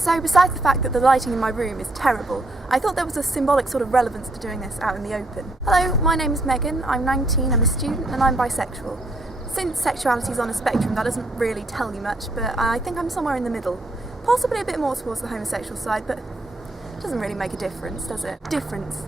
So besides the fact that the lighting in my room is terrible, I thought there was a symbolic sort of relevance to doing this out in the open. Hello, my name is Megan, I'm 19, I'm a student and I'm bisexual. Since sexuality is on a spectrum, that doesn't really tell you much, but I think I'm somewhere in the middle. Possibly a bit more towards the homosexual side, but it doesn't really make a difference, does it? Difference.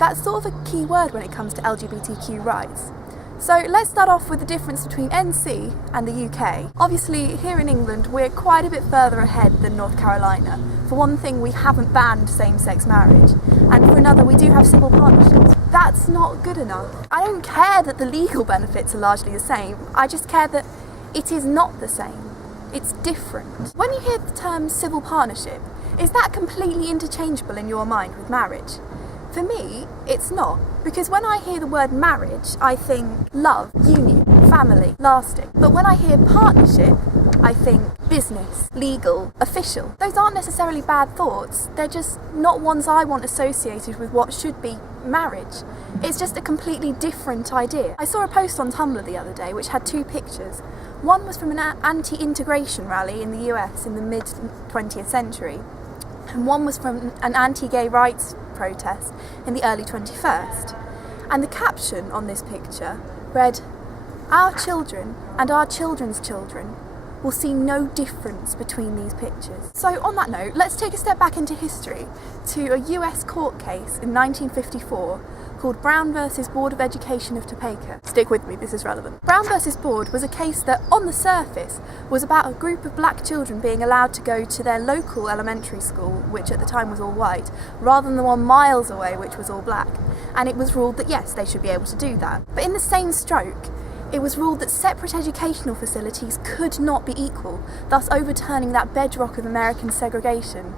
That's sort of a key word when it comes to LGBTQ rights. So let's start off with the difference between NC and the UK. Obviously, here in England, we're quite a bit further ahead than North Carolina. For one thing, we haven't banned same-sex marriage, and for another, we do have civil partnerships. That's not good enough. I don't care that the legal benefits are largely the same, I just care that it is not the same. It's different. When you hear the term civil partnership, is that completely interchangeable in your mind with marriage? For me, it's not, because when I hear the word marriage, I think love, union, family, lasting. But when I hear partnership, I think business, legal, official. Those aren't necessarily bad thoughts, they're just not ones I want associated with what should be marriage. It's just a completely different idea. I saw a post on Tumblr the other day which had two pictures. One was from an anti-integration rally in the US in the mid-20th century, and one was from an anti-gay rights protest in the early 21st. And the caption on this picture read, "Our children and our children's children will see no difference between these pictures." So on that note, let's take a step back into history to a US court case in 1954 called Brown versus Board of Education of Topeka. Stick with me, this is relevant. Brown versus Board was a case that, on the surface, was about a group of black children being allowed to go to their local elementary school, which at the time was all white, rather than the one miles away, which was all black. And it was ruled that yes, they should be able to do that. But in the same stroke, it was ruled that separate educational facilities could not be equal, thus overturning that bedrock of American segregation.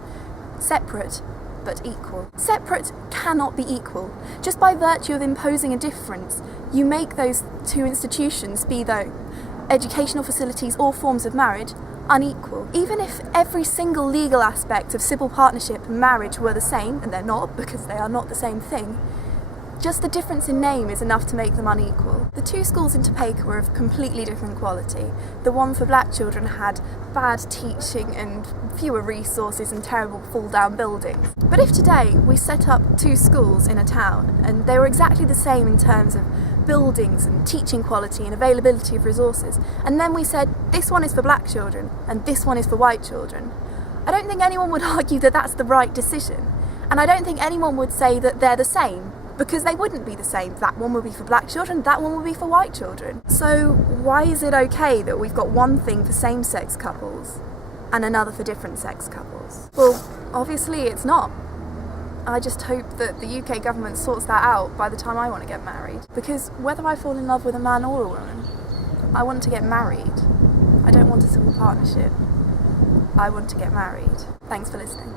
Separate but equal. Separate cannot be equal. Just by virtue of imposing a difference, you make those two institutions, be they educational facilities or forms of marriage, unequal. Even if every single legal aspect of civil partnership and marriage were the same, and they're not because they are not the same thing, just the difference in name is enough to make them unequal. The two schools in Topeka were of completely different quality. The one for black children had bad teaching and fewer resources and terrible fall-down buildings. But if today we set up two schools in a town and they were exactly the same in terms of buildings and teaching quality and availability of resources, and then we said this one is for black children and this one is for white children, I don't think anyone would argue that that's the right decision. And I don't think anyone would say that they're the same, because they wouldn't be the same. That one would be for black children, that one would be for white children. So why is it okay that we've got one thing for same-sex couples and another for different sex couples? Well, obviously it's not. I just hope that the UK government sorts that out by the time I want to get married. Because whether I fall in love with a man or a woman, I want to get married. I don't want a civil partnership. I want to get married. Thanks for listening.